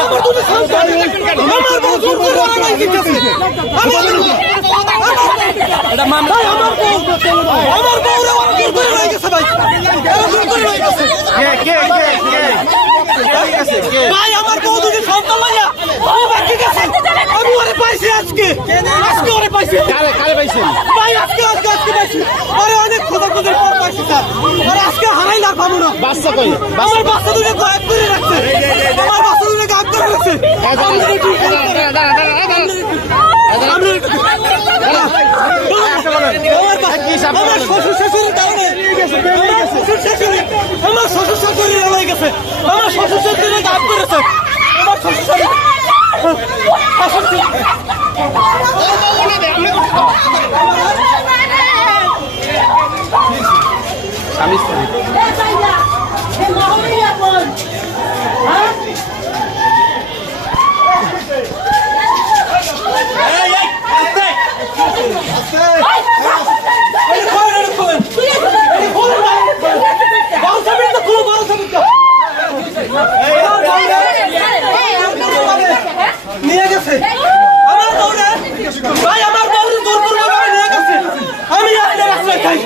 আমার দুটো সন্তান আমার বউ জোর করে আমার দিতেছে এটা মামলা আমার বউ রে জোর করে লয়ে গেছে ভাই জোর করে লয়ে গেছে ভাই আমার বউ দুটো সন্তান লইয়া ও বাকি গেছে আমি ওরে পাইছি আজকে ওরে পাইছি কারে পাইছেন ভাই আজকে পাইছি আরে অনেক খোঁজার পর পাইছি স্যার আরে আজকে হারাই না পাবো না বাচ্চা কই আমার বাচ্চা দুটো গায়েব করে রাখছে আমার বাচ্চা দুটো গায়েব করে রাখছে আমার শ্বশুর শাশুড়ির কারণে আমার শ্বশুর শাশুড়ি হয়ে গেছে আমার শ্বশুর শাশুড়ি গায়েব করেছে আমার শ্বশুর শাশুড়ি আমি নিয়ে গেছে আমার বউরে ভাই আমার বউরে দূর করে নিয়ে গেছে আমি আইলে রাস্তায় খাই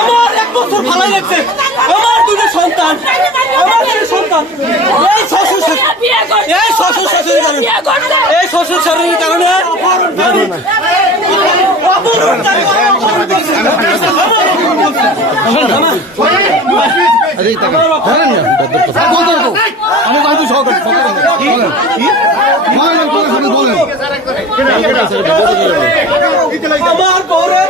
আমার এক বছর ভালোই লাগছে আমার দুটো সন্তান এই শ্বশুর শাশুড়ির কারণে আমার বউরে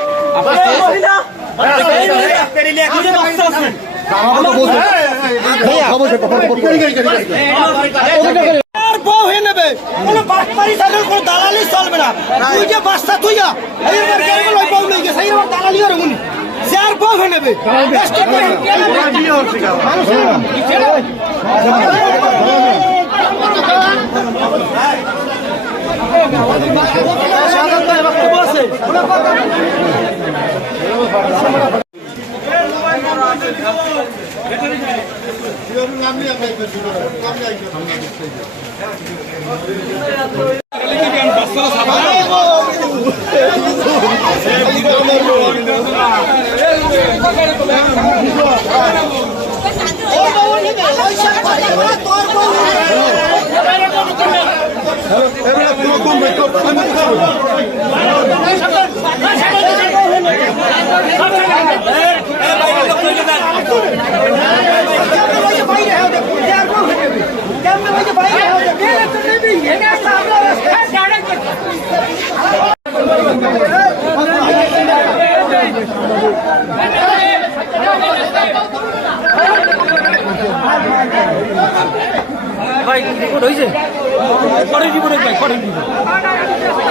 বউ হয়ে নেবে কোনো বাটপারি থাকলে কোনো দালালি চলবে না তুই যে বাচ্চা তুই বউ নিয়ে গেছে দালালি আর উনি যার বউ হয়ে নেবে ভাই রিপোর্ট হয়েছে পরে রিপোর্ট ভাই পরে রিপোর্ট